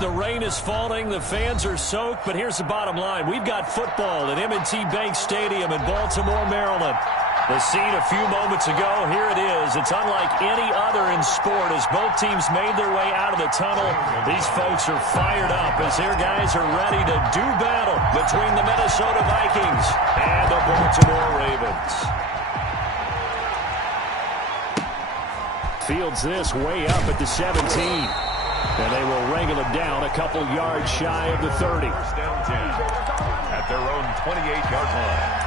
The rain is falling. The fans are soaked. But here's the bottom line. We've got football at M&T Bank Stadium in Baltimore, Maryland. The scene a few moments ago, here it is. It's unlike any other in sport as both teams made their way out of the tunnel. These folks are fired up as their guys are ready to do battle between the Minnesota Vikings and the Baltimore Ravens. Fields this way up at the 17. And they will wrangle it down a couple yards shy of the 30. First down 10 at their own 28-yard line.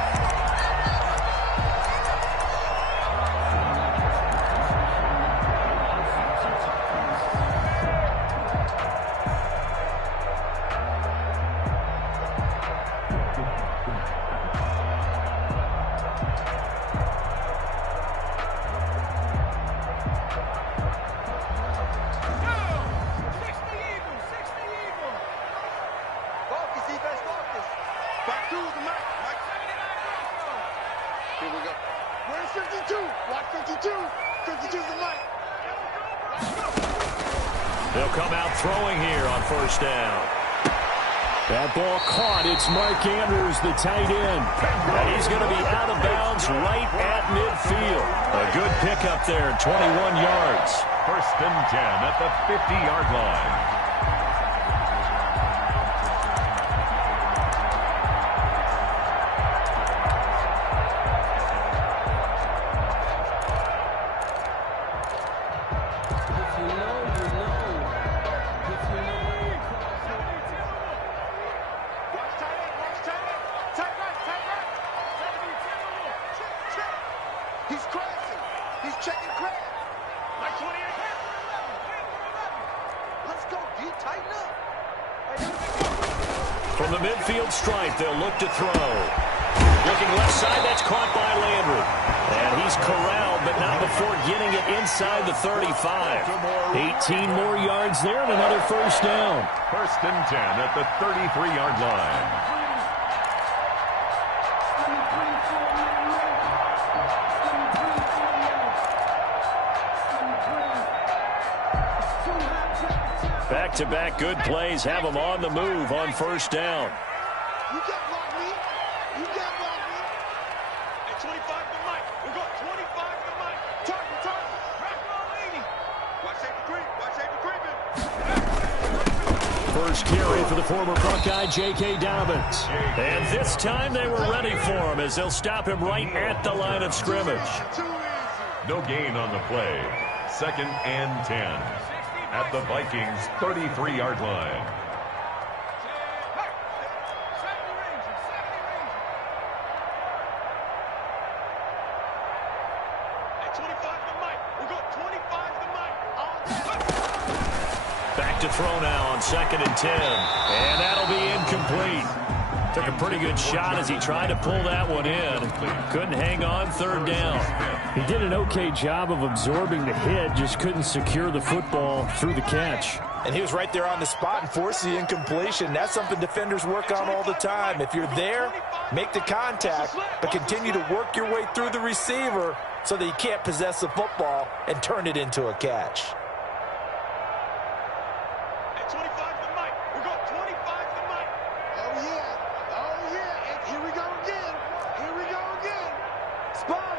They'll come out throwing here on first down. That ball caught. It's Mark Andrews, the tight end. And he's going to be out of bounds right at midfield. A good pickup there, 21 yards. First and 10 at the 50-yard line. From the midfield stripe, they'll look to throw. Looking left side, that's caught by Landry. And he's corralled, but not before getting it inside the 35. 18 more yards there and another first down. First and 10 at the 33-yard line. Back-to-back good plays have them on the move on first down. You can't block me. You can't block me. At 25 to Mike. We got 25 to Mike. Target. Back on 80. Watch safety creep. Watch safety creeping. First carry for the former Buckeye, J.K. Dobbins. And this time they were ready for him as they'll stop him right at the line of scrimmage. No gain on the play. Second and 10. At the Vikings' 33-yard line. At 25 to Mike. We got 25 to Mike. Back to throw now on second and 10. And that'll be incomplete. Took a pretty good shot as he tried to pull that one in. Couldn't hang on third down. He did an okay job of absorbing the hit, just couldn't secure the football through the catch. And he was right there on the spot and forced the incompletion. That's something defenders work on all the time. If you're there, make the contact, but continue to work your way through the receiver so that you can't possess the football and turn it into a catch. At 25 to Mike. We got 25 to Mike. Oh, yeah. Here we go again. Sponge.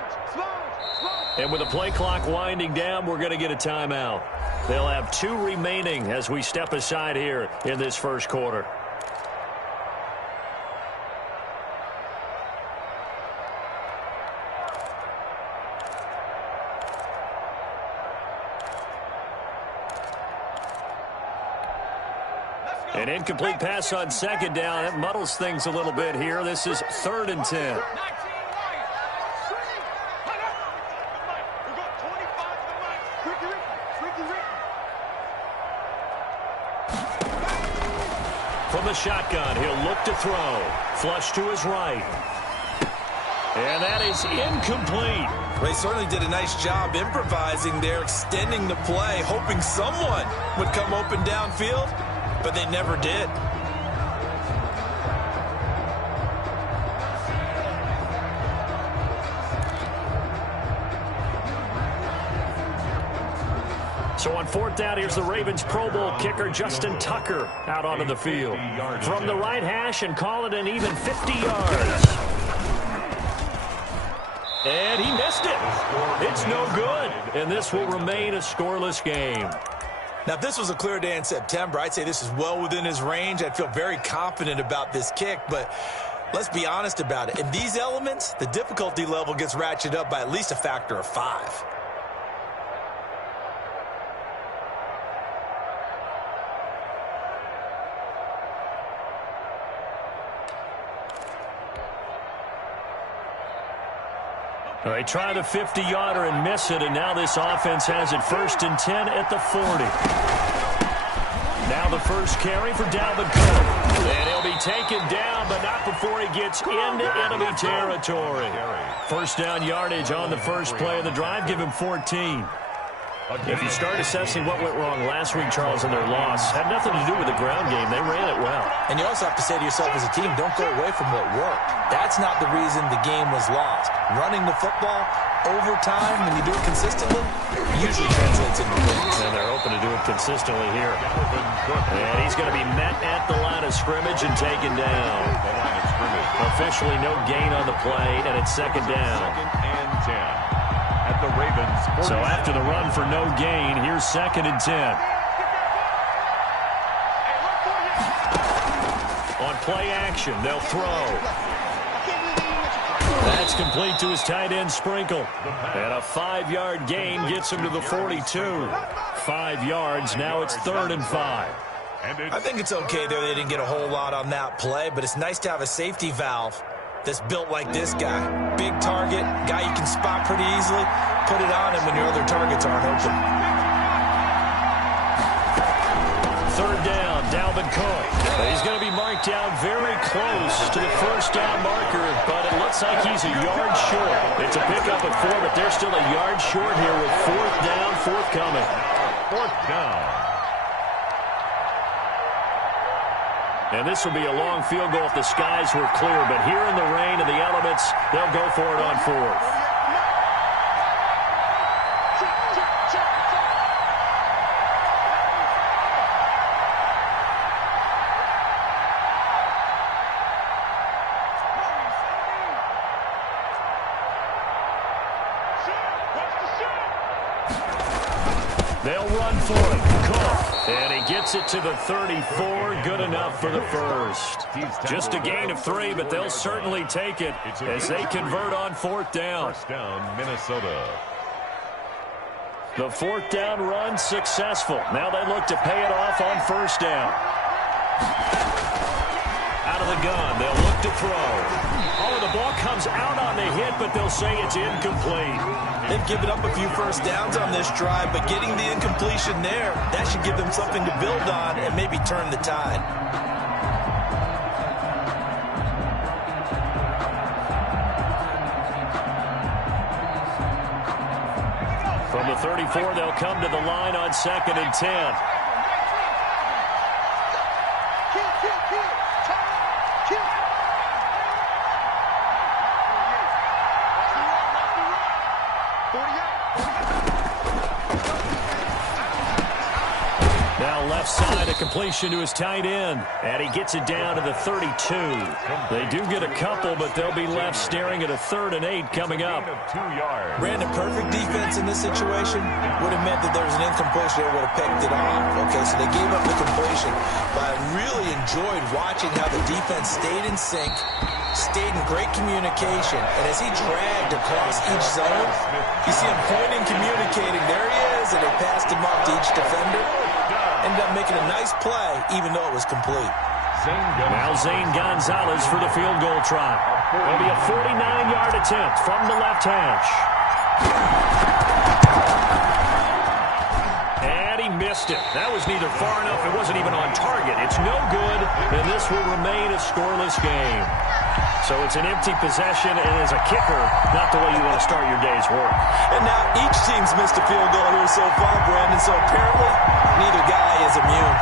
And with the play clock winding down, we're going to get a timeout. They'll have 2 remaining as we step aside here in this first quarter. An incomplete pass on second down. It muddles things a little bit here. This is third and 10. From the shotgun, he'll look to throw. Flush to his right. And that is incomplete. They certainly did a nice job improvising there, extending the play, hoping someone would come open downfield, but they never did. So on 4th down, here's the Ravens Pro Bowl kicker Justin Tucker out onto the field. From the right hash and call it an even 50 yards. And he missed it. It's no good. And this will remain a scoreless game. Now, if this was a clear day in September, I'd say this is well within his range. I'd feel very confident about this kick, but let's be honest about it. In these elements, the difficulty level gets ratcheted up by at least a factor of 5. They try the 50-yarder and miss it, and now this offense has it 1st and 10 at the 40. Now the first carry for Dalvin Cook. And he'll be taken down, but not before he gets into enemy territory. 1st down yardage on the first play of the drive. Give him 14. If you start assessing what went wrong last week, Charles, in their loss, had nothing to do with the ground game. They ran it well. And you also have to say to yourself as a team, don't go away from what worked. That's not the reason the game was lost. Running the football over time, when you do it consistently, usually translates into wins. And they're hoping to do it consistently here. And he's going to be met at the line of scrimmage and taken down. Officially no gain on the play, and it's 2nd down. 2nd and 10. At the Ravens. So after the run for no gain, here's 2nd and 10. On play action, they'll throw. That's complete to his tight end, Sprinkle. And a 5-yard gain gets him to the 42. 5 yards, now it's 3rd and 5. I think it's okay there. They didn't get a whole lot on that play, but it's nice to have a safety valve that's built like this guy. Big target, guy you can spot pretty easily. Put it on him when your other targets aren't open. 3rd down, Dalvin Cook. He's going to be marked down very close to the 1st down marker, but it looks like he's a yard short. It's a pickup at 4, but they're still a yard short here with 4th down forthcoming. 4th down. And this will be a long field goal if the skies were clear. But here in the rain and the elements, they'll go for it on 4th. They'll run for it. Cook. And he gets it to the 34. Good enough for the first. Just a gain of 3, but they'll certainly take it as they convert on 4th down. 1st down, Minnesota. The 4th down run successful. Now they look to pay it off on 1st down. Out of the gun, they'll look to throw. Oh, the ball comes out on the hit, but they'll say it's incomplete. They've given up a few 1st downs on this drive, but getting the incompletion there, that should give them something to build on and maybe turn the tide. From the 34, they'll come to the line on 2nd and 10. Now left side, a completion to his tight end. And he gets it down to the 32. They do get a couple, but they'll be left staring at a 3rd and 8 coming up. 2 yards. Brandon, perfect defense in this situation would have meant that there was an incompletion. They would have picked it off. Okay, so they gave up the completion. But I really enjoyed watching how the defense stayed in sync, stayed in great communication. And as he dragged across each zone, you see him pointing, communicating. There he is, and they passed him off to each defender. Ended up making a nice play, even though it was complete. Now Zane Gonzalez for the field goal try. It'll be a 49-yard attempt from the left hash. And he missed it. That was neither far enough. It wasn't even on target. It's no good, and this will remain a scoreless game. So it's an empty possession, and as a kicker, not the way you want to start your day's work. And now each team's missed a field goal here so far, Brandon, so apparently neither guy is immune.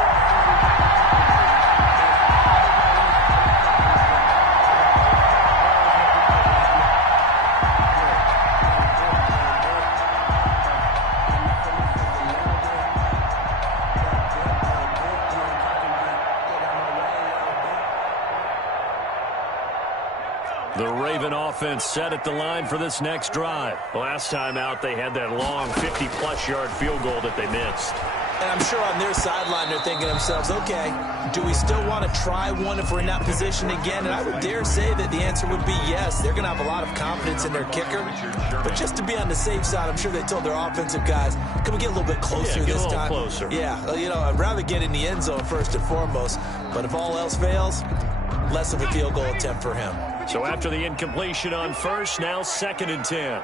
offense set at the line for this next drive. Last time out, they had that long 50-plus yard field goal that they missed. And I'm sure on their sideline they're thinking to themselves, okay, do we still want to try one if we're in that position again? And I would dare say that the answer would be yes. They're going to have a lot of confidence in their kicker. But just to be on the safe side, I'm sure they told their offensive guys, can we get a little bit closer this time? Closer. Yeah, you know, I'd rather get in the end zone first and foremost. But if all else fails, less of a field goal attempt for him. So after the incompletion on first, now 2nd and 10.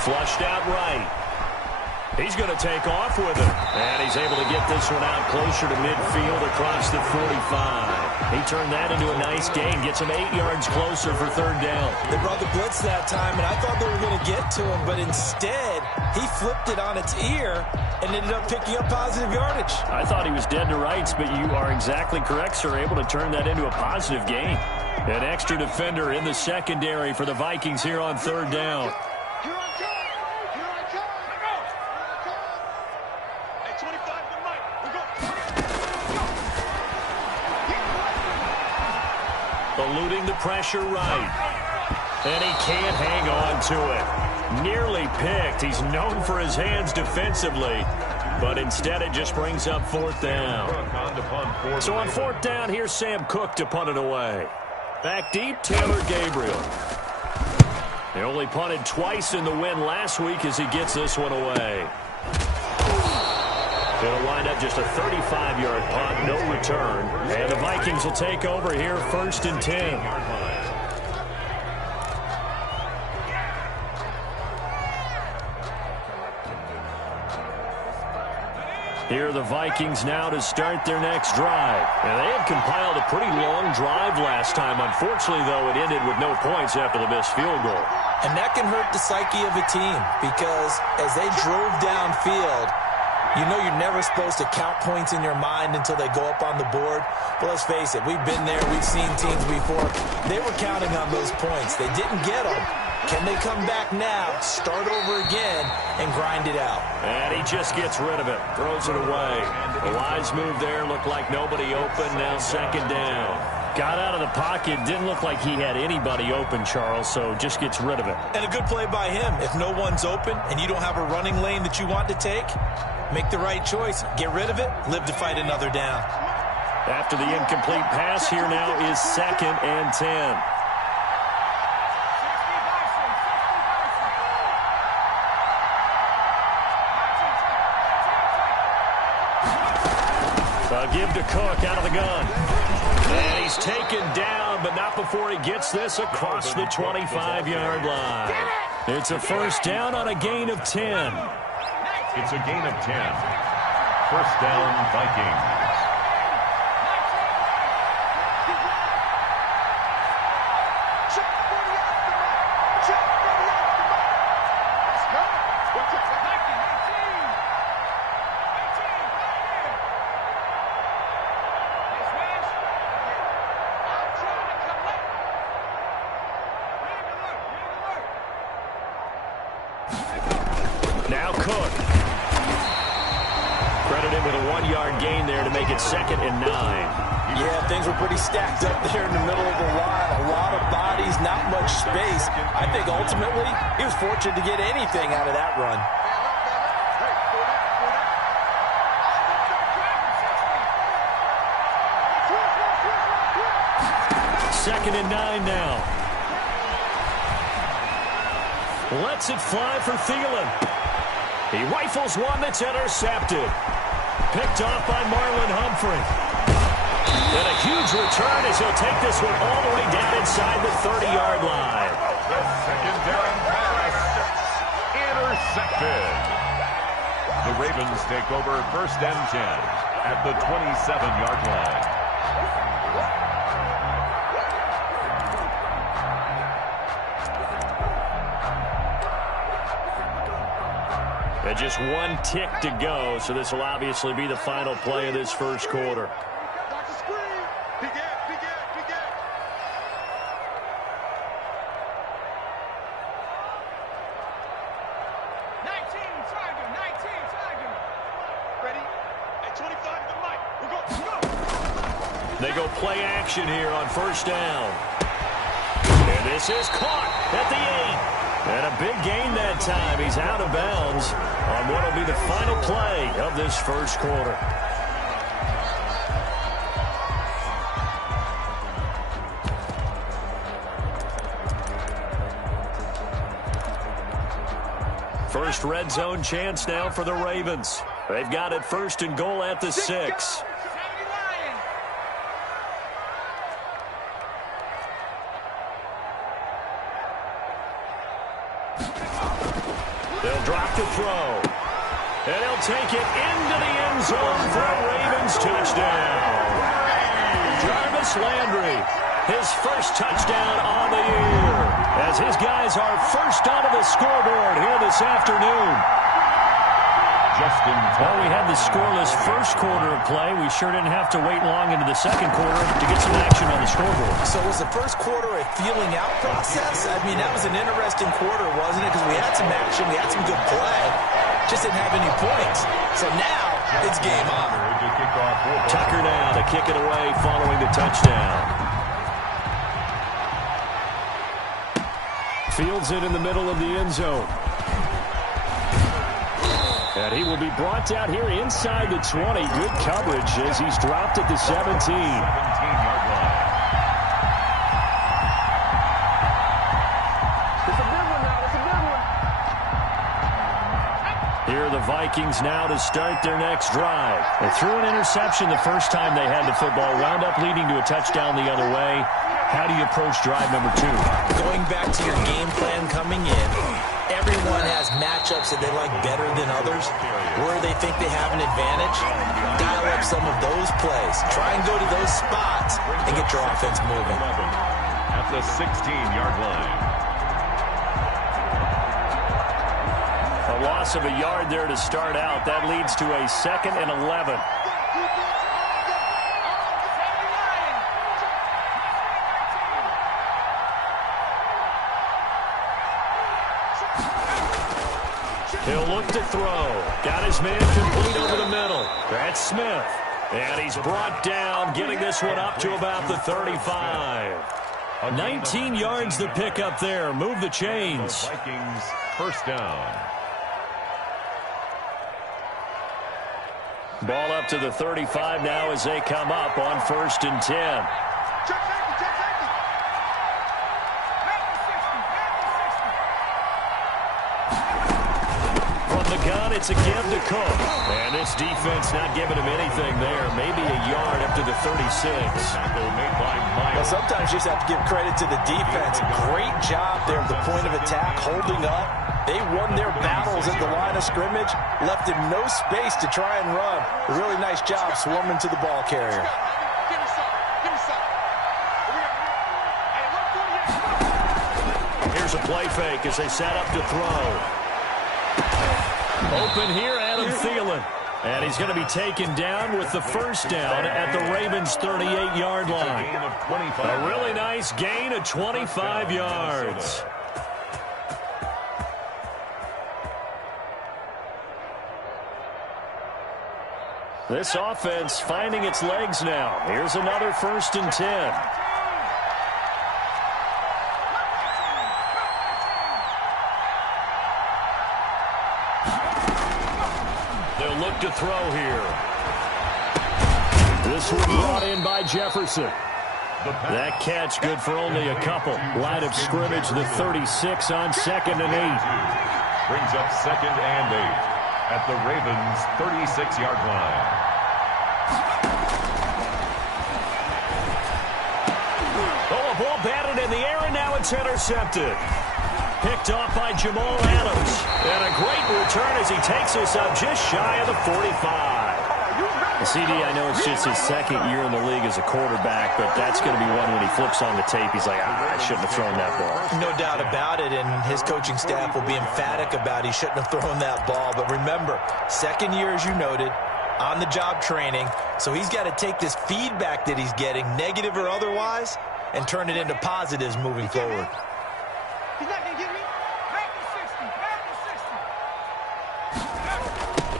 Flushed out right. He's going to take off with it. And he's able to get this one out closer to midfield across the 45. He turned that into a nice gain. Gets him 8 yards closer for 3rd down. They brought the blitz that time, and I thought they were going to get to him. But instead, he flipped it on its ear and ended up picking up positive yardage. I thought he was dead to rights, but you are exactly correct, sir. Able to turn that into a positive gain. An extra defender in the secondary for the Vikings here on 3rd down. Eluding the pressure right. And he can't hang on to it. Nearly picked. He's known for his hands defensively. But instead it just brings up 4th down. So on 4th down, here's Sam Cook to punt it away. Back deep, Taylor Gabriel. They only punted twice in the win last week as he gets this one away. It'll wind up just a 35-yard punt, no return. And the Vikings will take over here 1st and 10. Here are the Vikings now to start their next drive. And they had compiled a pretty long drive last time. Unfortunately, though, it ended with no points after the missed field goal. And that can hurt the psyche of a team because as they drove downfield, you know you're never supposed to count points in your mind until they go up on the board. But let's face it, we've been there. We've seen teams before. They were counting on those points. They didn't get them. Can they come back now, start over again, and grind it out? And he just gets rid of it, throws it away. A wise move there, looked like nobody open, now 2nd down. Got out of the pocket, didn't look like he had anybody open, Charles, so just gets rid of it. And a good play by him. If no one's open and you don't have a running lane that you want to take, make the right choice. Get rid of it, live to fight another down. After the incomplete pass, here now is 2nd and 10. Give to Cook out of the gun. And he's taken down, but not before he gets this across the 25-yard line. It's a 1st down on a gain of 10. It's a gain of 10. 1st down, Vikings. Now Cook. Credit him with a 1-yard gain there to make it 2nd and 9. Yeah, things were pretty stacked up there in the middle of the line. A lot of bodies, not much space. I think ultimately he was fortunate to get anything out of that run. Second and 9 now. Lets it fly for Thielen. He rifles one that's intercepted. Picked off by Marlon Humphrey. And a huge return as he'll take this one all the way down inside the 30-yard line. The 2nd down pass. Intercepted. The Ravens take over 1st and 10 at the 27-yard line. And just 1 tick to go, so this will obviously be the final play of this 1st quarter. They go play action here on first down. And this is caught at the 8. And a big gain that time. He's out of bounds on what will be the final play of this first quarter. First red zone chance now for the Ravens. They've got it first and goal at the 6. They'll drop to throw. And he'll take it into the end zone for a Ravens touchdown. Jarvis Landry, his first touchdown on the year, as his guys are first onto the scoreboard here this afternoon. Well, we had the scoreless first quarter of play. We sure didn't have to wait long into the second quarter to get some action on the scoreboard. So was the first quarter a feeling out process? I mean, that was an interesting quarter, wasn't it? Because we had some action, we had some good play, just didn't have any points. So now it's game on. Tucker now to kick it away following the touchdown. Fields it in the middle of the end zone. And he will be brought down here inside the 20. Good coverage as he's dropped at the 17. 17-yard line. It's a big one now. It's a big one. Here are the Vikings now to start their next drive. They threw an interception the first time they had the football, wound up leading to a touchdown the other way. How do you approach drive number 2? Going back to your game plan coming in, everyone has matchups that they like better than others, where they think they have an advantage. Dial up some of those plays. Try and go to those spots and get your offense moving. At the 16-yard line. A loss of a yard there to start out. That leads to a 2nd and 11. He'll look to throw. Got his man complete over the middle. That's Smith. And he's brought down, getting this one up to about the 35. 19 yards the pick up there. Move the chains. The Vikings first down. Ball up to the 35 now as they come up on 1st and 10. Check safety, check safety. From the gun, it's a give to Cook. And this defense not giving him anything there. Maybe a yard up to the 36. Tackle made by Well, Miles. sometimes you just have to give credit to the defense. Great job there at the point of attack, holding up. They won their battles at the line of scrimmage, left him no space to try and run. A really nice job swarming to the ball carrier. Give me some. Give me some. Hey, look, Here's a play fake as they set up to throw. Open here, Adam Thielen. And he's going to be taken down with the first down at the Ravens' 38-yard line. Gain of 25. A really nice gain of 25 yards. This offense finding its legs now. Here's another 1st and 10. They'll look to throw here. This one brought in by Jefferson. That catch good for only a couple. Line of scrimmage, the 36 on 2nd and 8. Brings up 2nd and 8 at the Ravens' 36-yard line. Oh, a ball batted in the air, and now it's intercepted. Picked off by Jamal Adams. And a great return as he takes us up just shy of the 45. CD, I know it's just his 2nd year in the league as a quarterback, but that's going to be one when he flips on the tape. He's like, I shouldn't have thrown that ball. No doubt about it, and his coaching staff will be emphatic about he shouldn't have thrown that ball. But remember, 2nd year, as you noted, on-the-job training, so he's got to take this feedback that he's getting, negative or otherwise, and turn it into positives moving forward. He's not going to get me. Back to 60. Back to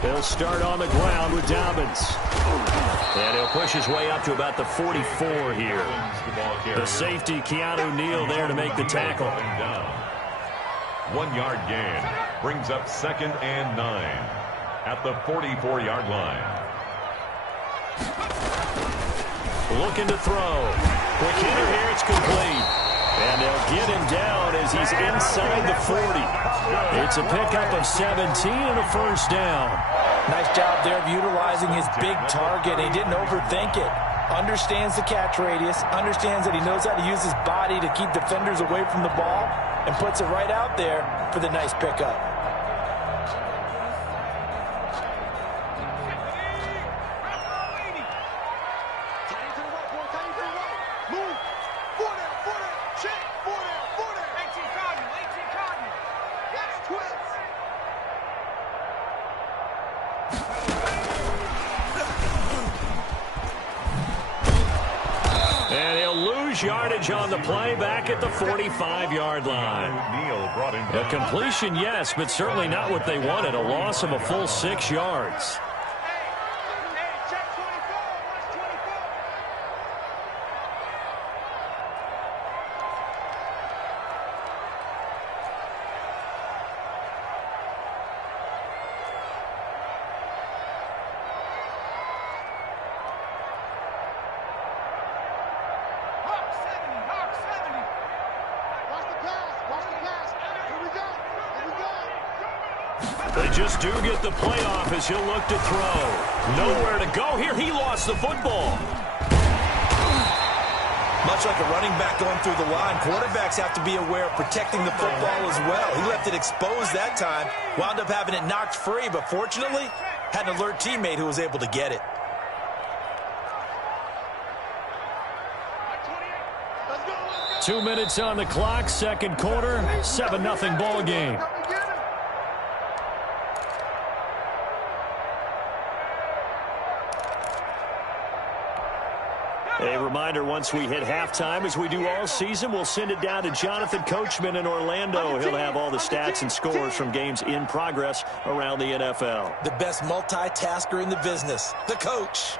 60. He'll start on the ground with Dobbins. And he'll push his way up to about the 44 here. The safety, Keanu Neal, there to make the tackle. 1 yard gain brings up 2nd and 9 at the 44-yard line. Looking to throw. Quick hitter here, it's complete. And they'll get him down as he's inside the 40. It's a pickup of 17 and a first down. Nice job there of utilizing his big target. He didn't overthink it. Understands the catch radius, understands that he knows how to use his body to keep defenders away from the ball, and puts it right out there for the nice pickup. Yardage on the play back at the 45-yard line. A completion, yes, but certainly not what they wanted. A loss of a full 6 yards. They just do get the playoff as he'll look to throw. Nowhere to go here. He lost the football. Much like a running back going through the line, quarterbacks have to be aware of protecting the football as well. He left it exposed that time, wound up having it knocked free, but fortunately had an alert teammate who was able to get it. Two minutes on the clock, second quarter, 7-0 ball game. A reminder, once we hit halftime, as we do all season, we'll send it down to Jonathan Coachman in Orlando. He'll have all the stats and scores from games in progress around the NFL. The best multitasker in the business, the coach.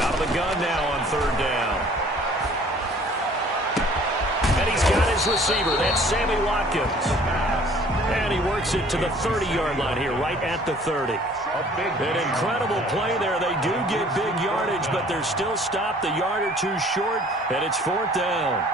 Out of the gun now on third down. And he's got his receiver. That's Sammy Watkins. And he works it to the 30-yard line here, right at the 30. An incredible play there. They do get big yardage, but they're still stopped a yard or two short, and it's fourth down.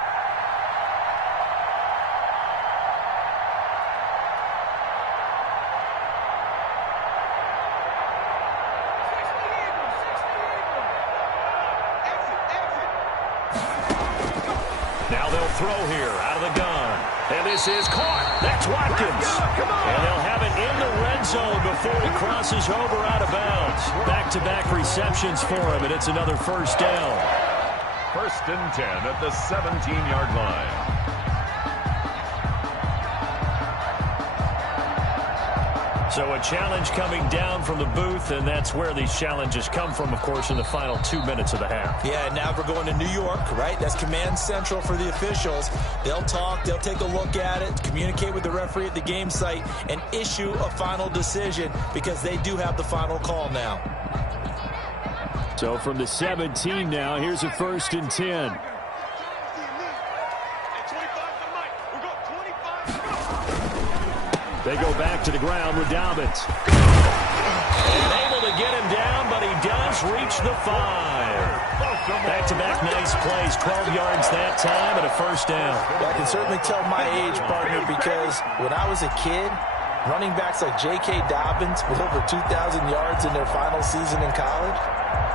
Now they'll throw here out of the gun. And this is caught. That's Watkins. And they'll have it in the red zone before he crosses over out of bounds. Back-to-back receptions for him, and it's another first down. 1st and 10 at the 17-yard line. So a challenge coming down from the booth, and that's where these challenges come from, of course, in the final 2 minutes of the half. Yeah, now we're going to New York, right? That's command central for the officials. They'll talk, they'll take a look at it, communicate with the referee at the game site, and issue a final decision because they do have the final call now. So from the 17 now, here's a 1st and 10. They go back to the ground with Dobbins. And able to get him down, but he does reach the 5. Back-to-back nice plays, 12 yards that time and a first down. Well, I can certainly tell my age, partner, because when I was a kid, running backs like J.K. Dobbins with over 2,000 yards in their final season in college,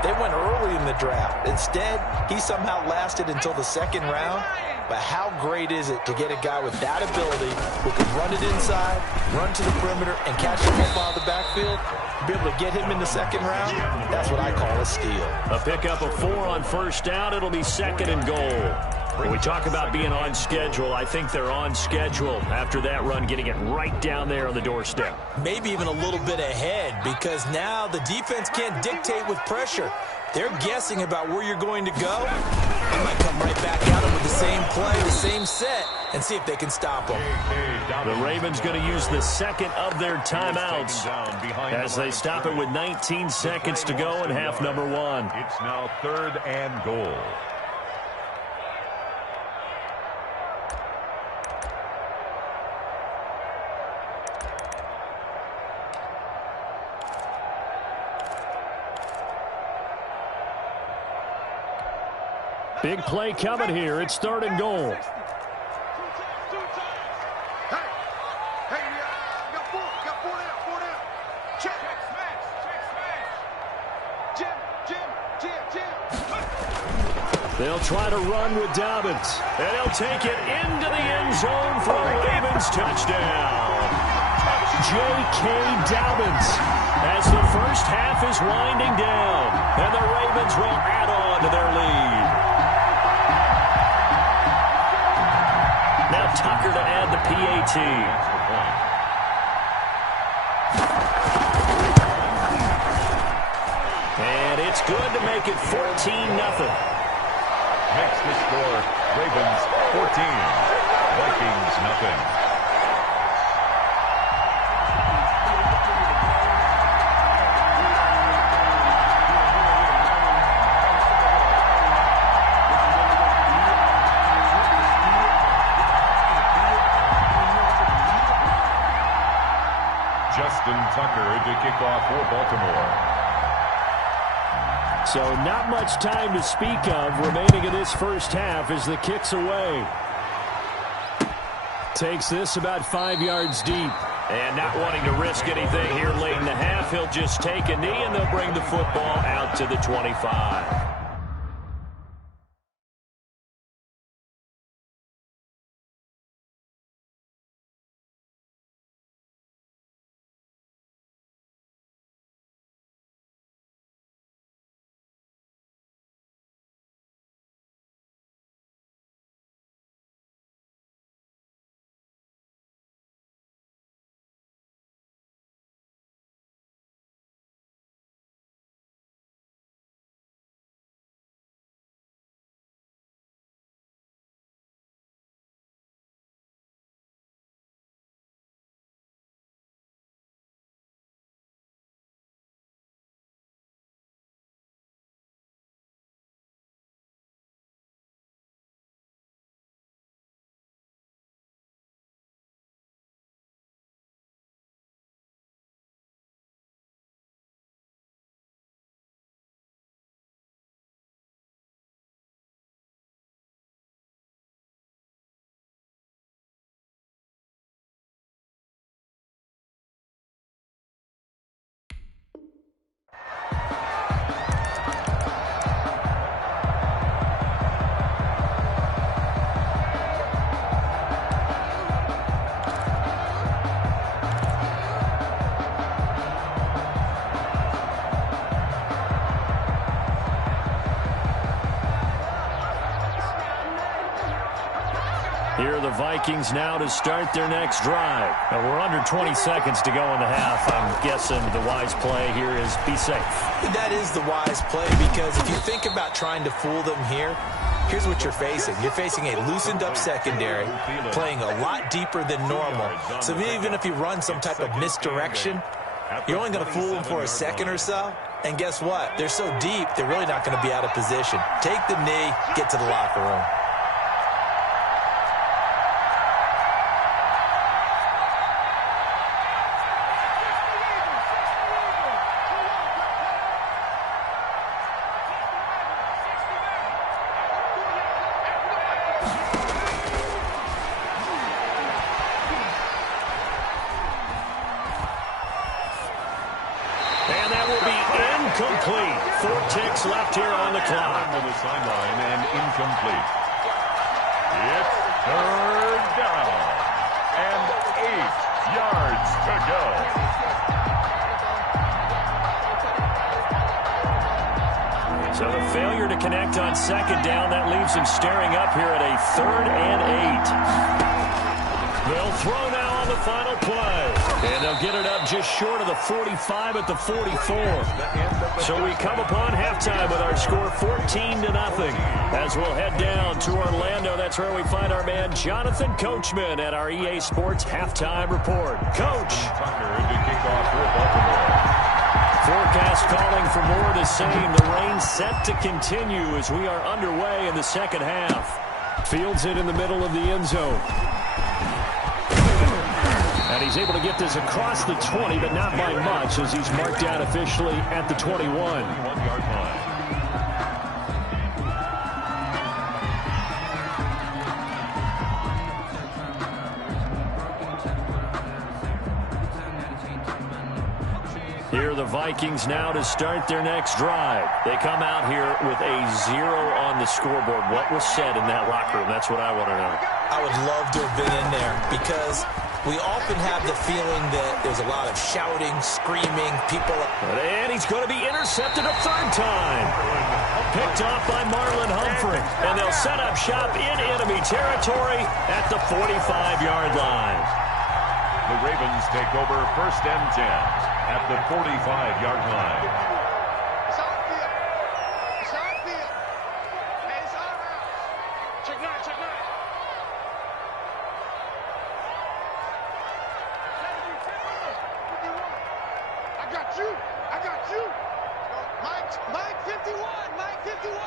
they went early in the draft. Instead, he somehow lasted until the 2nd round. But how great is it to get a guy with that ability who can run it inside, run to the perimeter, and catch the football out of the backfield, be able to get him in the 2nd round? That's what I call a steal. A pickup of 4 on first down. It'll be 2nd and goal. When we talk about being on schedule, I think they're on schedule after that run, getting it right down there on the doorstep. Maybe even a little bit ahead, because now the defense can't dictate with pressure. They're guessing about where you're going to go. They might come right back at them with the same play, the same set, and see if they can stop them. The Ravens going to use the second of their timeouts as they stop it with 19 seconds to go in half number one. It's now 3rd and goal. Big play coming here. It's 3rd and goal. They'll try to run with Dobbins. And he'll take it into the end zone for a Ravens touchdown. J.K. Dobbins as the first half is winding down. And the Ravens will add on to their lead. Now Tucker to add the PAT. And it's good to make it 14-0. Makes the score Ravens 14, Vikings nothing. Justin Tucker to kick off for Baltimore. So not much time to speak of remaining in this first half as the kick's away. Takes this about 5 yards deep. And not wanting to risk anything here late in the half, he'll just take a knee and they'll bring the football out to the 25. Here are the Vikings now to start their next drive. Now we're under 20 seconds to go in the half. I'm guessing the wise play here is be safe. That is the wise play, because if you think about trying to fool them here, here's what you're facing. You're facing a loosened up secondary, playing a lot deeper than normal. So even if you run some type of misdirection, you're only going to fool them for a second or so. And guess what? They're so deep, they're really not going to be out of position. Take the knee, get to the locker room. Incomplete. 4 ticks left here on the clock. To the sideline and incomplete. It's 3rd down and 8 yards to go. So the failure to connect on second down, that leaves him staring up here at a 3rd and 8. They'll throw now on the final play. And they'll get it up just short of the 45 at the 44. So we come upon halftime with our score 14-0. As we'll head down to Orlando, that's where we find our man Jonathan Coachman at our EA Sports Halftime Report. Coach. Forecast calling for more of the same. The rain set to continue as we are underway in the second half. Fields it in the middle of the end zone. And he's able to get this across the 20, but not by much as he's marked out officially at the 21. 1-yard line. Here are the Vikings now to start their next drive. They come out here with a 0 on the scoreboard. What was said in that locker room? That's what I want to know. I would love to have been in there because we often have the feeling that there's a lot of shouting, screaming, people. And he's going to be intercepted a 3rd time. Picked off by Marlon Humphrey. And they'll set up shop in enemy territory at the 45-yard line. The Ravens take over 1st and 10 at the 45-yard line. It's our field. It's our field. Hey, it's our house. Check nine, check nine. I got you. I got you. Mike 51. Mike 51.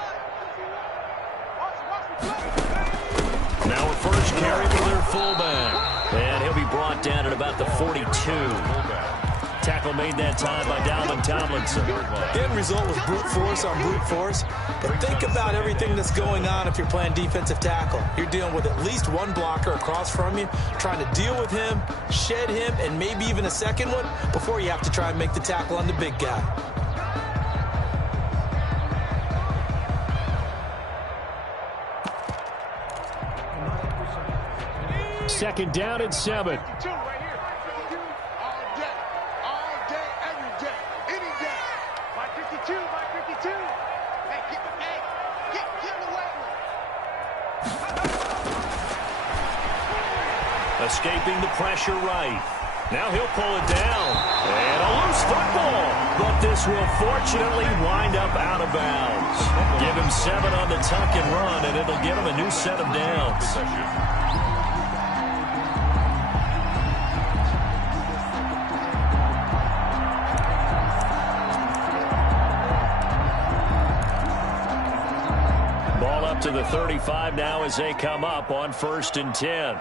Watch the play. Now a first carry for their fullback. And he'll be brought down at about the 42. Tackle made that time by Dalvin Tomlinson. The end result was brute force on brute force. But think about everything that's going on if you're playing defensive tackle. You're dealing with at least one blocker across from you, trying to deal with him, shed him, and maybe even a second one before you have to try and make the tackle on the big guy. Second down and 7. Escaping the pressure right. Now he'll pull it down. And a loose football. But this will fortunately wind up out of bounds. Give him 7 on the tuck and run, and it'll get him a new set of downs. Ball up to the 35 now as they come up on 1st and 10.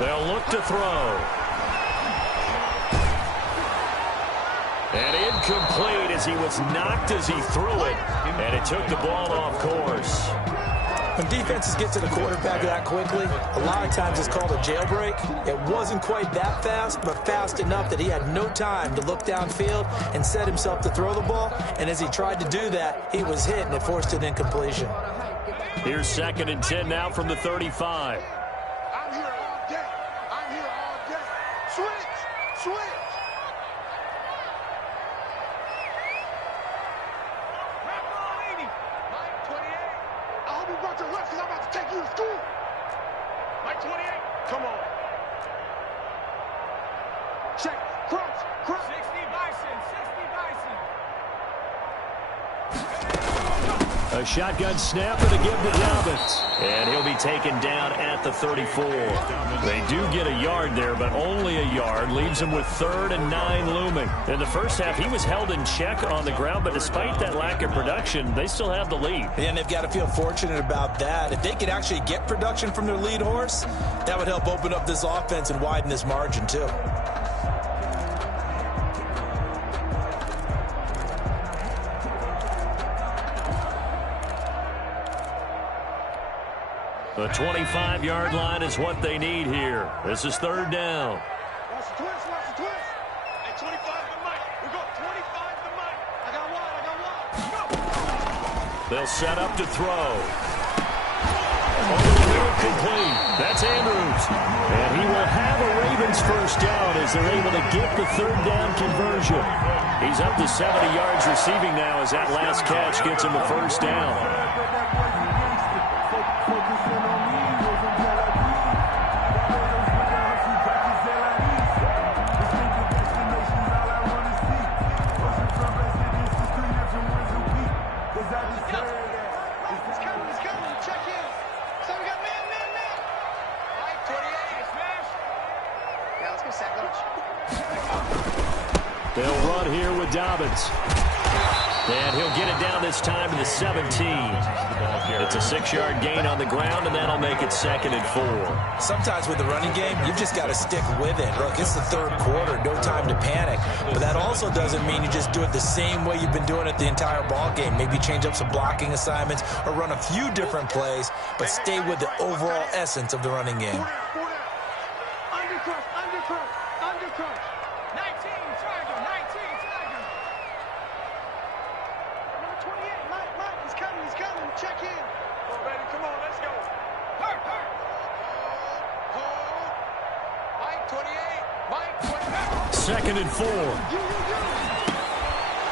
They'll look to throw. And incomplete as he was knocked as he threw it. And it took the ball off course. When defenses get to the quarterback that quickly, a lot of times it's called a jailbreak. It wasn't quite that fast, but fast enough that he had no time to look downfield and set himself to throw the ball. And as he tried to do that, he was hit, and it forced an incompletion. Here's 2nd and 10 now from the 35. I'm here all day. I'm here all day. Switch. Mike 28. I hope you brought your lunch because I'm about to take you to school. Mike 28. Come on. Check. Crunch. 60 Bison. A shotgun snap and a give to Dobbins. And he'll be taken down at the 34. They do get a yard there, but only a yard. Leaves him with 3rd and 9 looming. In the first half, he was held in check on the ground, but despite that lack of production, they still have the lead. And they've got to feel fortunate about that. If they could actually get production from their lead horse, that would help open up this offense and widen this margin, too. The 25-yard line is what they need here. This is 3rd down. Watch the twist. Hey, 25 to Mike. We go 25 to Mike. I got one. They'll set up to throw. Complete. That's Andrews. And he will have a Ravens first down as they're able to get the third down conversion. He's up to 70 yards receiving now as that last catch gets him the first down. They'll run here with Dobbins. And he'll get it down this time to the 17. It's a 6-yard gain on the ground, and that'll make it 2nd and 4. Sometimes with the running game, you've just got to stick with it. Look, it's the third quarter, no time to panic. But that also doesn't mean you just do it the same way you've been doing it the entire ball game. Maybe change up some blocking assignments or run a few different plays, but stay with the overall essence of the running game. Second and 4.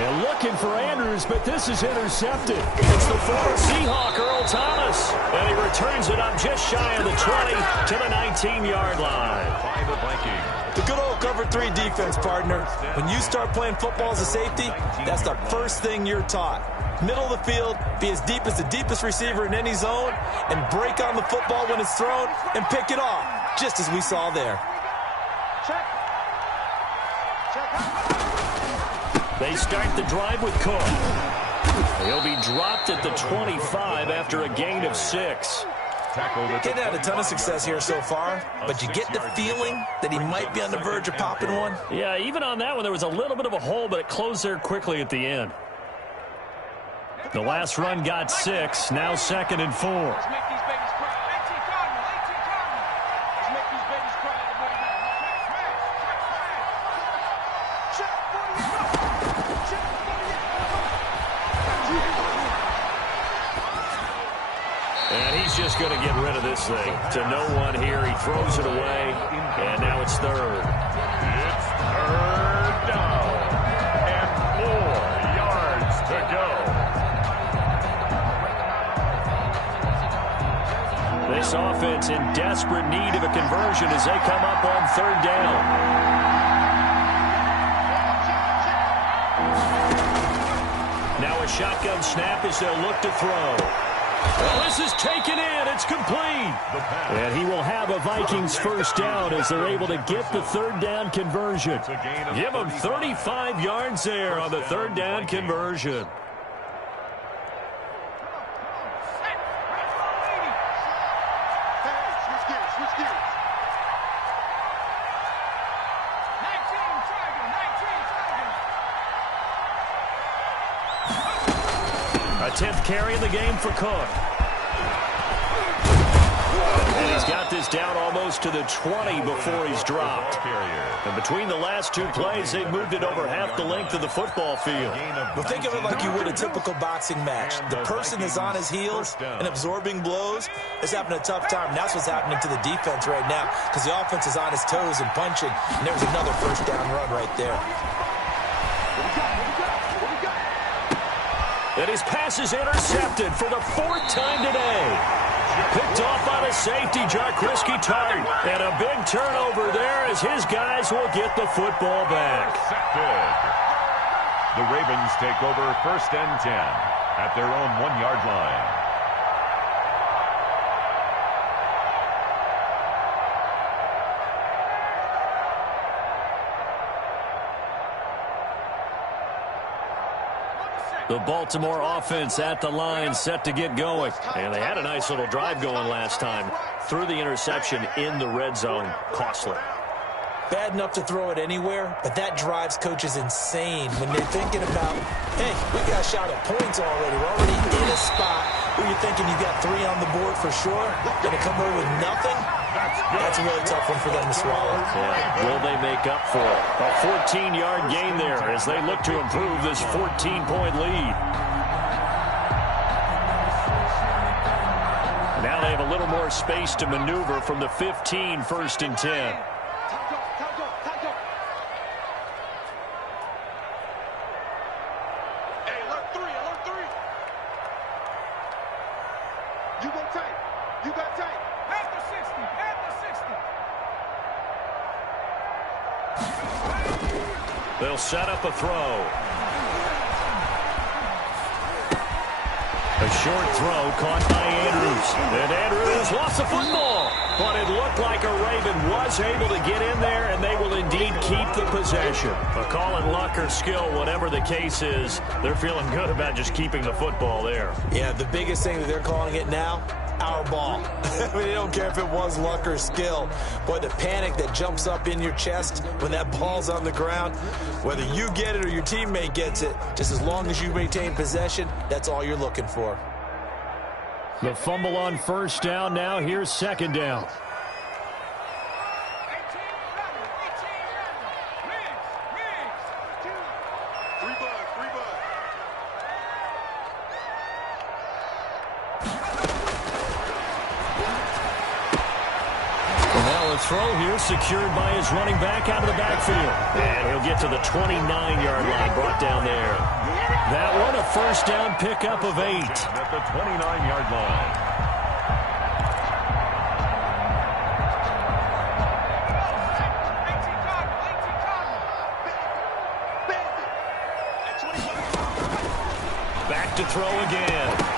And looking for Andrews, but this is intercepted. It's the former Seahawk, Earl Thomas. And he returns it up just shy of the 20 to the 19-yard line. By the Vikings. The good old cover 3 defense, partner. When you start playing football as a safety, that's the first thing you're taught. Middle of the field, be as deep as the deepest receiver in any zone, and break on the football when it's thrown and pick it off, just as we saw there. They start the drive with Cook. He'll be dropped at the 25 after a gain of 6. Getting had a ton of success here so far, but you get the feeling that he might be on the verge of popping one. Yeah, even on that one, there was a little bit of a hole, but it closed there quickly at the end. The last run got 6, now 2nd and 4. And he's just going to get rid of this thing to no one here. He throws it away, and now it's 3rd. It's 3rd down and 4 yards to go. This offense in desperate need of a conversion as they come up on 3rd down. Now a shotgun snap as they'll look to throw. Well, this is taken in. It's complete. And he will have a Vikings first down as they're able to get the 3rd down conversion. Give him 35 yards there on the 3rd down conversion. A 10th carry in the game for Cook. And he's got this down almost to the 20 before he's dropped. And between the last 2 plays, they've moved it over half the length of the football field. Well, think of it like you would a typical boxing match. The person is on his heels and absorbing blows is having a tough time. And that's what's happening to the defense right now because the offense is on his toes and punching. And there's another first down run right there. And his pass is intercepted for the 4th time today. Picked off by the safety, Jaquiski Tartt. And a big turnover there as his guys will get the football back. The Ravens take over 1st and 10 at their own 1-yard line. The Baltimore offense at the line set to get going. And they had a nice little drive going last time. Threw the interception in the red zone. Costly. Bad enough to throw it anywhere, but that drives coaches insane when they're thinking about, hey, we got a shot at points already. We're already in a spot where you're thinking you got 3 on the board for sure. Going to come away with nothing? That's a really tough one for them to swallow. Yeah. Will they make up for it? A 14-yard gain there as they look to improve this 14-point lead. little more space to maneuver from the 15, 1st and 10. They'll set up a throw. A short throw caught by Andrews. And Andrews lost the football. But it looked like a Raven was able to get in there, and they will indeed keep the possession. A call it luck or skill, whatever the case is, they're feeling good about just keeping the football there. Yeah, the biggest thing that they're calling it now, our ball. I mean, they don't care if it was luck or skill. Boy, the panic that jumps up in your chest when that ball's on the ground, whether you get it or your teammate gets it, just as long as you maintain possession, that's all you're looking for. The fumble on 1st down. Now here's 2nd down. Throw here secured by his running back out of the backfield. And he'll get to the 29-yard line, brought down there. That one, a 1st down pickup of 8. At the 29-yard line. Back to throw again.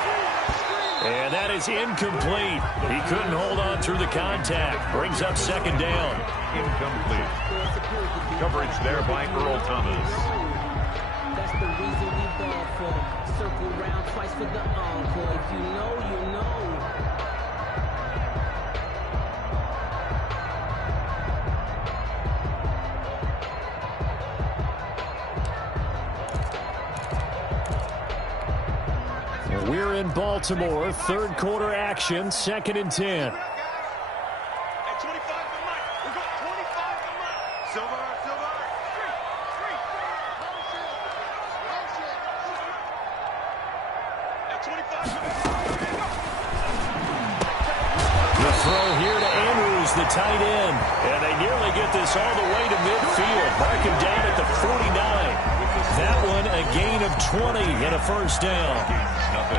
And that is incomplete. He couldn't hold on through the contact. Brings up 2nd down. Incomplete. Coverage there by Earl Thomas. That's the reason we ball for. Circle round twice for the encore. If you know, you know. We're in Baltimore. 3rd quarter action. 2nd and 10. At 25 to Mike. We got 25 to Mike. Silver. At 25 to The throw here to Andrews, the tight end. And they nearly get this all the way to midfield. Mark him down at the 49. That one a gain of 20 and a 1st down. Nothing.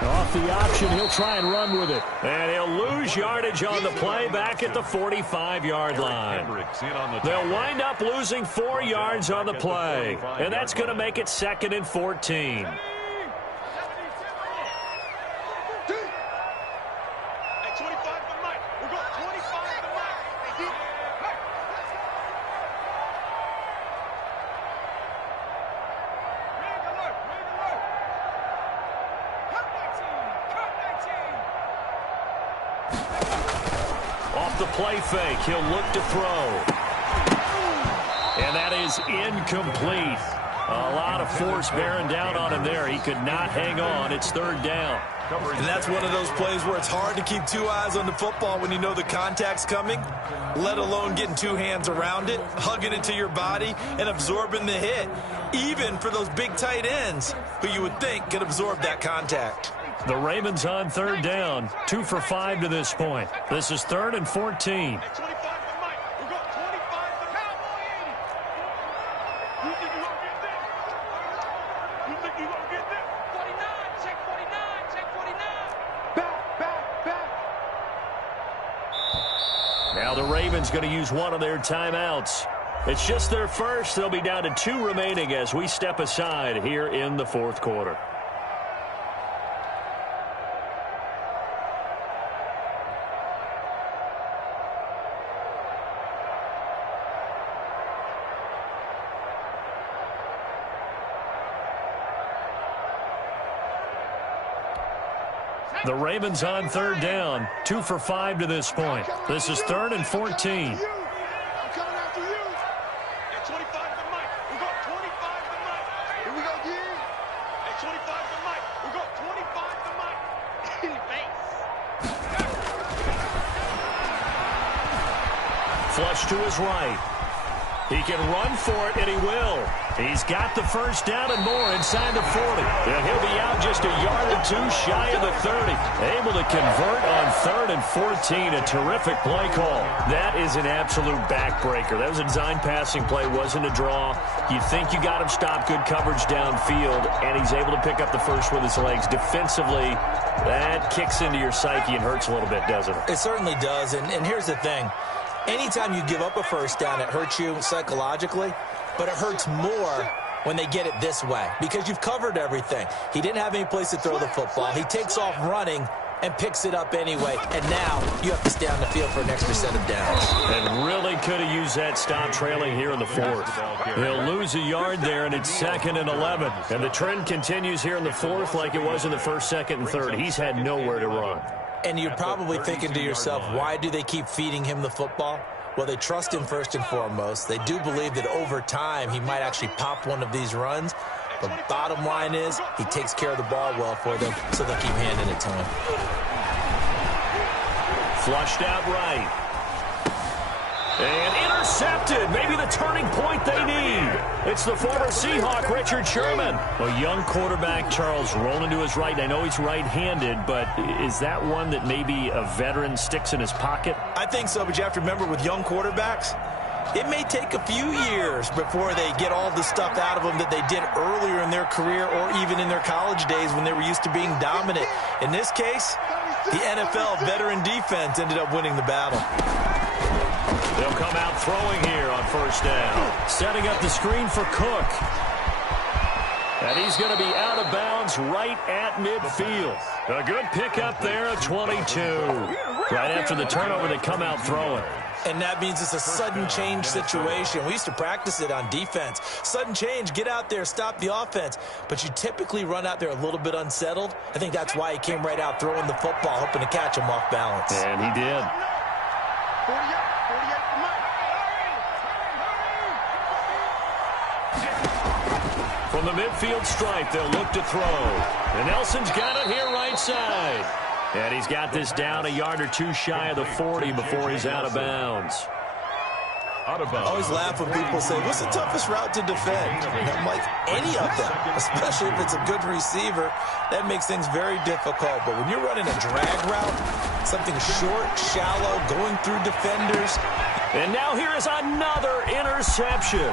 Off the option, he'll try and run with it. And he'll lose yardage on the play back at the 45-yard line. They'll wind up losing 4 yards on the play. And that's going to make it 2nd and 14. The play fake. He'll look to throw. And that is incomplete. A lot of force bearing down on him there. He could not hang on. It's 3rd down. And that's one of those plays where it's hard to keep 2 eyes on the football when you know the contact's coming, let alone getting 2 hands around it, hugging it to your body, and absorbing the hit, even for those big tight ends who you would think could absorb that contact. The Ravens on 3rd down, 2 for 5 to this point. This is 3rd and 14. Now the Ravens going to use one of their timeouts. It's just their first. They'll be down to 2 remaining as we step aside here in the 4th quarter. The Ravens on 3rd down, 2 for 5 to this point. This is 3rd and 14. Flush to his right. He can run for it, and he will. He's got the first down and more inside the 40. And he'll be out just a yard or two shy of the 30. Able to convert on 3rd and 14. A terrific play call. That is an absolute backbreaker. That was a design passing play. Wasn't a draw. You think you got him stopped. Good coverage downfield. And he's able to pick up the first with his legs. Defensively, that kicks into your psyche and hurts a little bit, doesn't it? It certainly does. And here's the thing. Anytime you give up a first down, it hurts you psychologically, but it hurts more when they get it this way because you've covered everything. He didn't have any place to throw the football. He takes off running and picks it up anyway, and now you have to stay on the field for an extra set of downs. And really could have used that stop trailing here in the 4th. They'll lose a yard there, and it's 2nd and 11. And the trend continues here in the 4th like it was in the 1st, 2nd, and 3rd. He's had nowhere to run. And you're probably thinking to yourself, why do they keep feeding him the football? Well, they trust him first and foremost. They do believe that over time he might actually pop one of these runs. But bottom line is he takes care of the ball well for them, so they'll keep handing it to him. Flushed out right. And intercepted. Maybe the turning point they need. It's the former Seahawk, Richard Sherman. A young quarterback, Charles, rolling to his right. I know he's right-handed, but is that one that maybe a veteran sticks in his pocket? I think so, but you have to remember with young quarterbacks, it may take a few years before they get all the stuff out of them that they did earlier in their career or even in their college days when they were used to being dominant. In this case, the NFL veteran defense ended up winning the battle. They'll come out throwing here on 1st down. Setting up the screen for Cook. And he's going to be out of bounds right at midfield. A good pickup there at 22. Right after the turnover, they come out throwing. And that means it's a sudden change situation. We used to practice it on defense. Sudden change, get out there, stop the offense. But you typically run out there a little bit unsettled. I think that's why he came right out throwing the football, hoping to catch him off balance. And he did. 48 for Mike. From the midfield stripe, they'll look to throw. And Nelson's got it here right side. And he's got this down a yard or two shy of the 40 before he's out of bounds. Out of bounds. I always laugh when people say, what's the toughest route to defend? And I'm like, any of them, especially if it's a good receiver. That makes things very difficult. But when you're running a drag route, something short, shallow, going through defenders. And now here is another interception.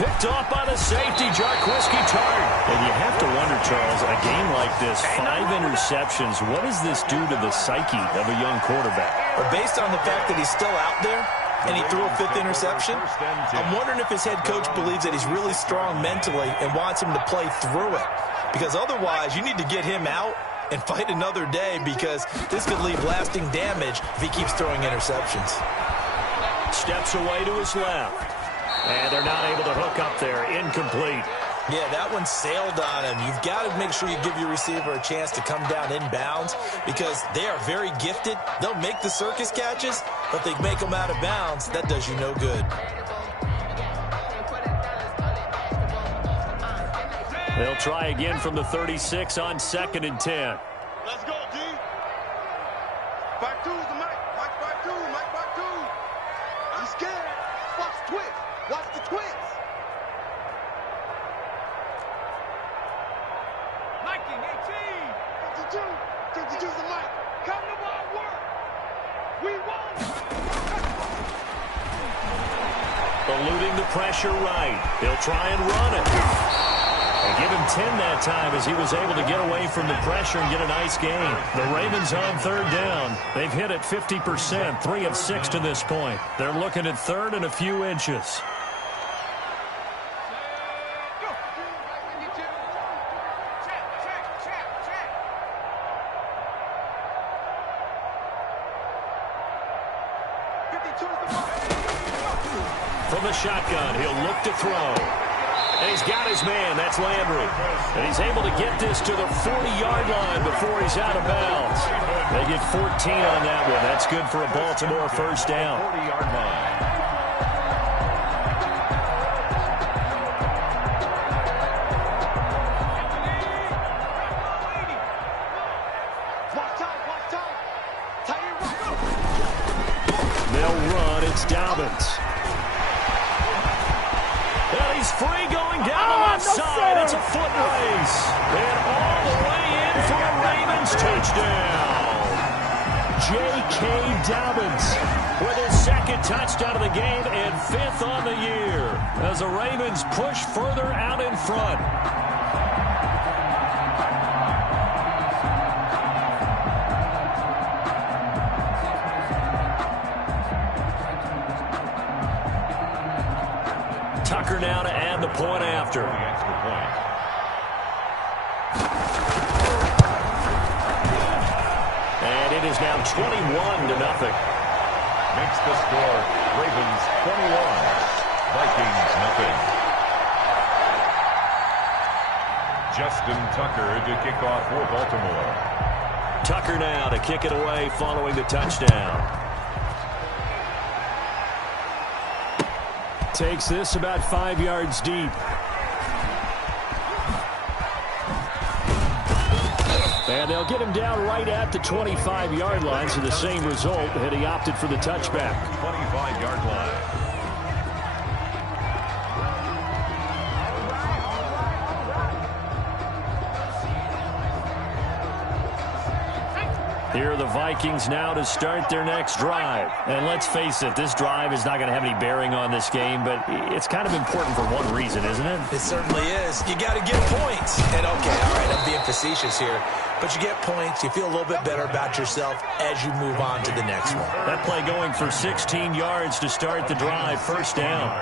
Picked off by the safety, Jarquiski Tartt. And you have to wonder, Charles, a game like this, 5 interceptions, what does this do to the psyche of a young quarterback? But based on the fact that he's still out there and he threw a 5th interception, I'm wondering if his head coach believes that he's really strong mentally and wants him to play through it. Because otherwise, you need to get him out and fight another day because this could leave lasting damage if he keeps throwing interceptions. Steps away to his left. And they're not able to hook up there. Incomplete. Yeah, that one sailed on him. You've got to make sure you give your receiver a chance to come down inbounds because they are very gifted. They'll make the circus catches, but they make them out of bounds. That does you no good. They'll try again from the 36 on 2nd and 10. Let's go, D. Back two, the Mike. Mike, back two. Mike, back two. He's scared. Watch the twist. Watch the twist. Mikey, 18. 52. 52's the Mike. Come to my work. We won. Eluding the pressure right. He'll try and run it. And give him 10 that time as he was able to get away from the pressure and get a nice gain. The Ravens on 3rd down. They've hit it 50%, 3 of 6 to this point. They're looking at 3rd and a few inches. From the shotgun, he'll look to throw. And he's got his man. That's Landry. And he's able to get this to the 40-yard line before he's out of bounds. They get 14 on that one. That's good for a Baltimore first down. 40-yard line. They'll run It's Dobbins. And he's free going down the left side. It's a foot race. And all the way in for a Ravens touchdown. J.K. Dobbins with his second touchdown of the game and 5th on the year as the Ravens push further out in front. Tucker now to add the point after. The extra point. And it is now 21-0. Makes the score Ravens 21, Vikings nothing. Justin Tucker to kick off for Baltimore. Tucker now to kick it away following the touchdown. Takes this about 5 yards deep. And they'll get him down right at the 25-yard line, so the same result, and he opted for the touchback. 25-yard line. Here are the Vikings now to start their next drive. And let's face it, this drive is not going to have any bearing on this game, but it's kind of important for one reason, isn't it? It certainly is. You got to get points. And okay, all right, I'm being facetious here. But you get points, you feel a little bit better about yourself as you move on to the next one. That play going for 16 yards to start the drive. First down.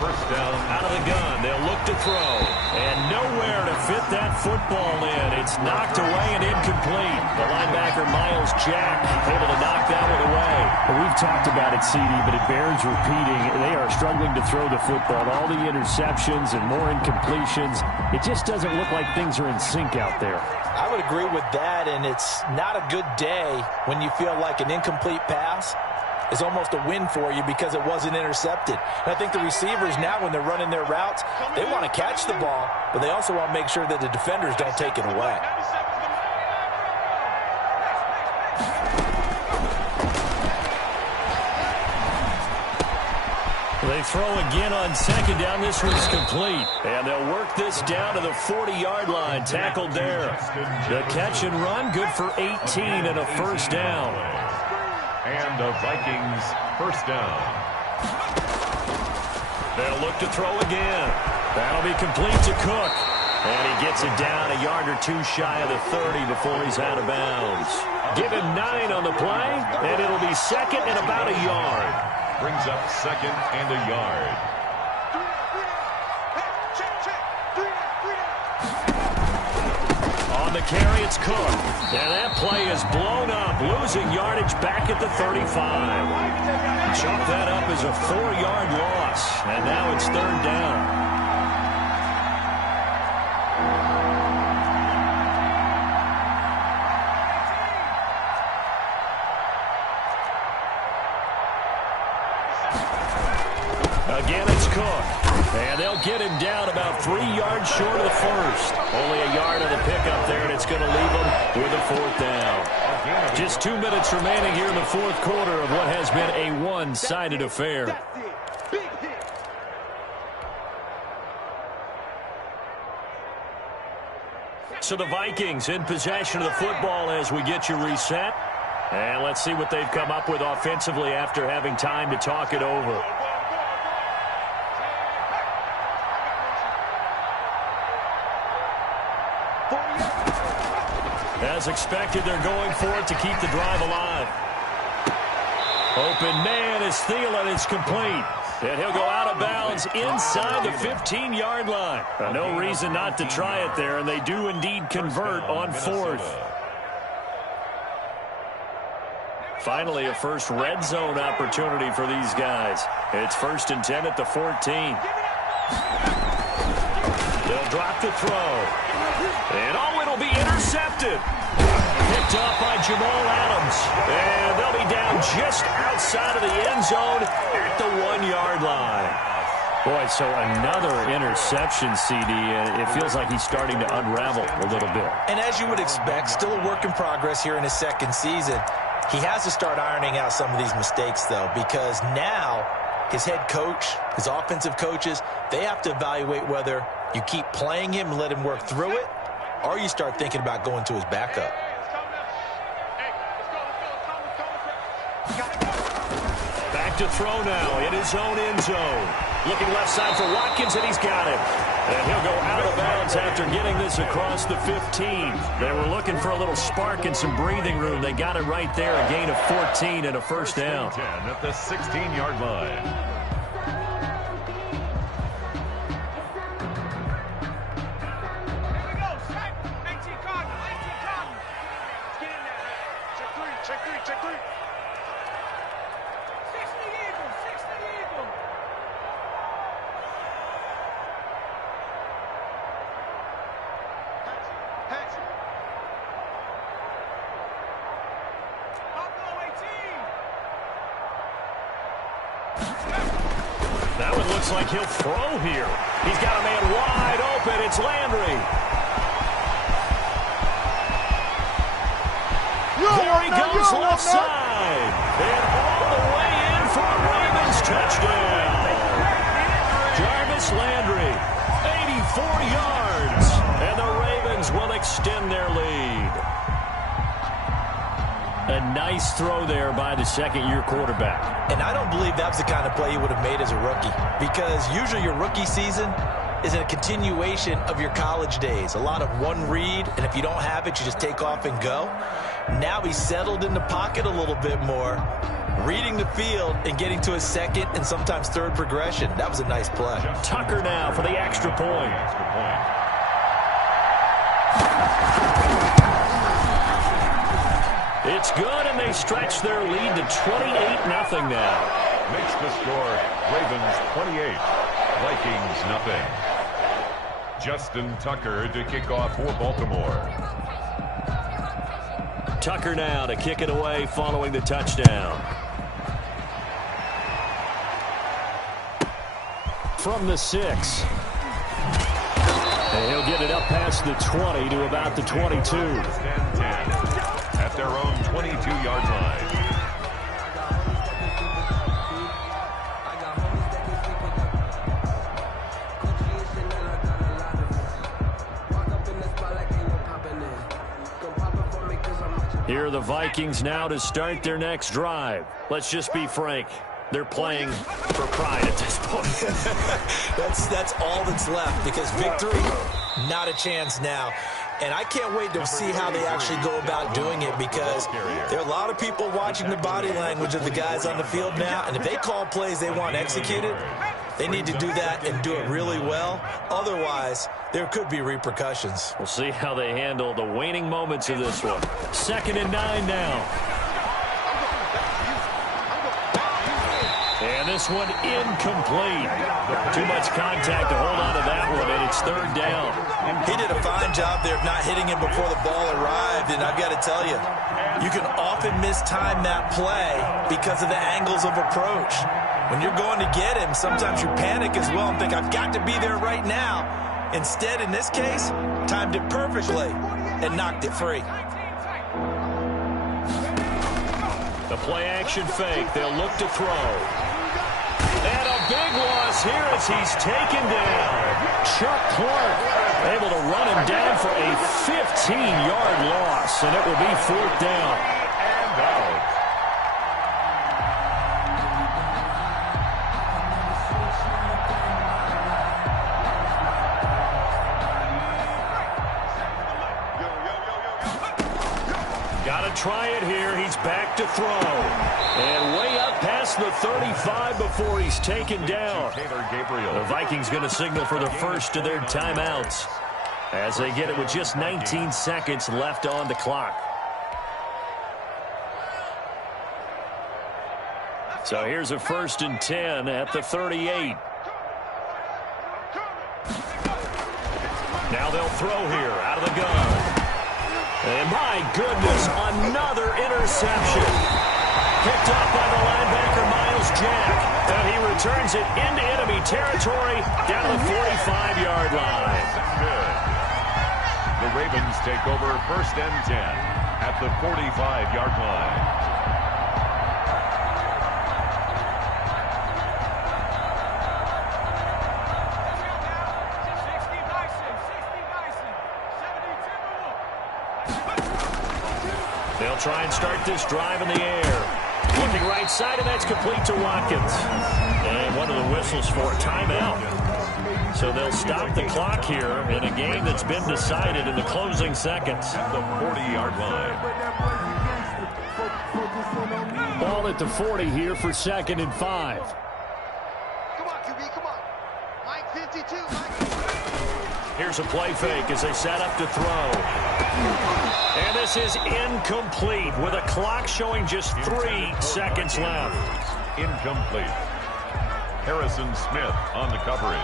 First down. Out of the gun, they'll look to throw. And nowhere to fit that football in. It's knocked away and incomplete. The linebacker, Miles Jack, able to knock that one away. Well, we've talked about it, CD, but it bears repeating. They are struggling to throw the football. All the interceptions and more incompletions. It just doesn't look like things are in sync out there. I would agree with that, and it's not a good day when you feel like an incomplete pass is almost a win for you because it wasn't intercepted. And I think the receivers now, when they're running their routes, they want to catch the ball, but they also want to make sure that the defenders don't take it away. They throw again on second down. This one's complete. And they'll work this down to the 40-yard line. Tackled there. The catch and run, good for 18 and a first down. And the Vikings first down. They'll look to throw again. That'll be complete to Cook. And he gets it down a yard or two shy of the 30 before he's out of bounds. Give him 9 on the play, and it'll be second and about a yard. Brings up second and a yard. On the carry, it's Cook. And that play is blown up, losing yardage back at the 35. Chalk that up as a 4-yard loss. And now it's third down. Again, it's Cook. And they'll get him down about 3 yards short of the first. Only a yard of the pickup there, and it's going to leave them with a fourth down. Just 2 minutes remaining here in the fourth quarter of what has been a one-sided affair. So the Vikings in possession of the football as we get you reset. And let's see what they've come up with offensively after having time to talk it over. As expected, they're going for it to keep the drive alive. Open man is Thielen. It's complete. And he'll go out of bounds inside the 15-yard line. No reason not to try it there, and they do indeed convert on fourth. Finally, a first red zone opportunity for these guys. It's 1st and 10 at the 14. They'll drop the throw. And it'll be intercepted. Picked up by Jamal Adams. And they'll be down just outside of the end zone at the 1-yard line. Boy, so another interception, CD. It feels like he's starting to unravel a little bit. And as you would expect, still a work in progress here in his second season. He has to start ironing out some of these mistakes, though, because now his head coach, his offensive coaches, they have to evaluate whether you keep playing him and let him work through it, or you start thinking about going to his backup. Back to throw now in his own end zone. Looking left side for Watkins, and he's got it. And he'll go out of bounds after getting this across the 15. They were looking for a little spark and some breathing room. They got it right there, a gain of 14 and a first down. 10 at the 16-yard line. That one looks like he'll throw here. He's got a man wide open. It's Landry. There he goes left side. And all the way in for a Ravens touchdown. Jarvis Landry, 84 yards. And the Ravens will extend their lead. A nice throw there by the second-year quarterback. And I don't believe that's the kind of play he would have made as a rookie, because usually your rookie season is a continuation of your college days. A lot of one read, and if you don't have it, you just take off and go. Now he's settled in the pocket a little bit more, reading the field and getting to his second and sometimes third progression. That was a nice play. Tucker now for the extra point. It's good, and they stretch their lead to 28-0 now. Makes the score Ravens 28, Vikings nothing. Justin Tucker to kick off for Baltimore. Tucker now to kick it away following the touchdown. From the 6. And he'll get it up past the 20 to about the 22. 10-10 at their own 22-yard line. Here are the Vikings now to start their next drive. Let's just be frank. They're playing for pride at this point. That's all that's left, because victory, not a chance now. And I can't wait to see how they actually go about doing it, because there are a lot of people watching the body language of the guys on the field now, and if they call plays they want executed, they need to do that and do it really well. Otherwise, there could be repercussions. We'll see how they handle the waning moments of this one. 2nd and 9 now. And this one incomplete. Too much contact to hold on to that one, and it's 3rd down. He did a fine job there of not hitting him before the ball arrived, and I've got to tell you, you can often mistime that play because of the angles of approach. When you're going to get him, sometimes you panic as well and think, I've got to be there right now. Instead, in this case, timed it perfectly and knocked it free. The play-action fake. They'll look to throw. And a big loss here as he's taken down. Chuck Clark able to run him down for a 15-yard loss, and it will be 4th down. And out. Try it here. He's back to throw. And way up past the 35 before he's taken down. Taylor Gabriel. The Vikings going to signal for the first of their timeouts as they get it with just 19 seconds left on the clock. So here's a 1st and 10 at the 38. Now they'll throw here out of the gun. And my goodness, another interception. Picked up by the linebacker, Miles Jack. And he returns it into enemy territory down to the 45-yard line. Good. The Ravens take over 1st and 10 at the 45-yard line. try and start this drive in the air. Looking right side, and that's complete to Watkins. And one of the whistles for a timeout. So they'll stop the clock here in a game that's been decided in the closing seconds. At the 40-yard line. Ball at the 40 here for 2nd and 5. Come on, QB, come on. Mike 52, Mike. Here's a play fake as they set up to throw. And this is incomplete with a clock showing just 3 seconds left. Incomplete. Harrison Smith on the coverage.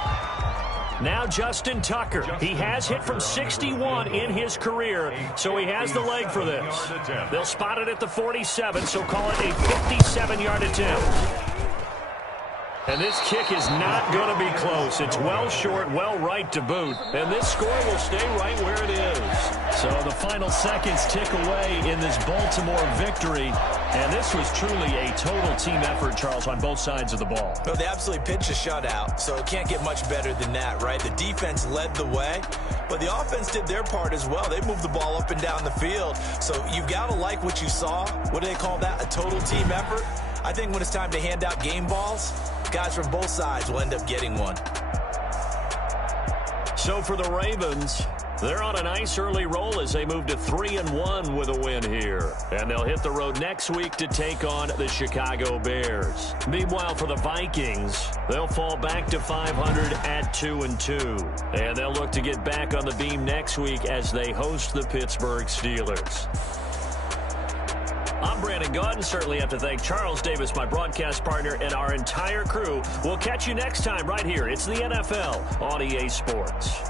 Now Justin Tucker. He has hit from 61 in his career, so he has the leg for this. They'll spot it at the 47, so call it a 57-yard attempt. And this kick is not going to be close. It's well short, well right to boot. And this score will stay right where it is. So the final seconds tick away in this Baltimore victory. And this was truly a total team effort, Charles, on both sides of the ball. No, they absolutely pitched a shutout, so it can't get much better than that, right? The defense led the way, but the offense did their part as well. They moved the ball up and down the field. So you've got to like what you saw. What do they call that? A total team effort? I think when it's time to hand out game balls, guys from both sides will end up getting one. So for the Ravens, they're on a nice early roll as they move to 3-1 with a win here. And they'll hit the road next week to take on the Chicago Bears. Meanwhile, for the Vikings, they'll fall back to 500 at 2-2. And they'll look to get back on the beam next week as they host the Pittsburgh Steelers. I'm Brandon Gaudin. Certainly have to thank Charles Davis, my broadcast partner, and our entire crew. We'll catch you next time right here. It's the NFL on EA Sports.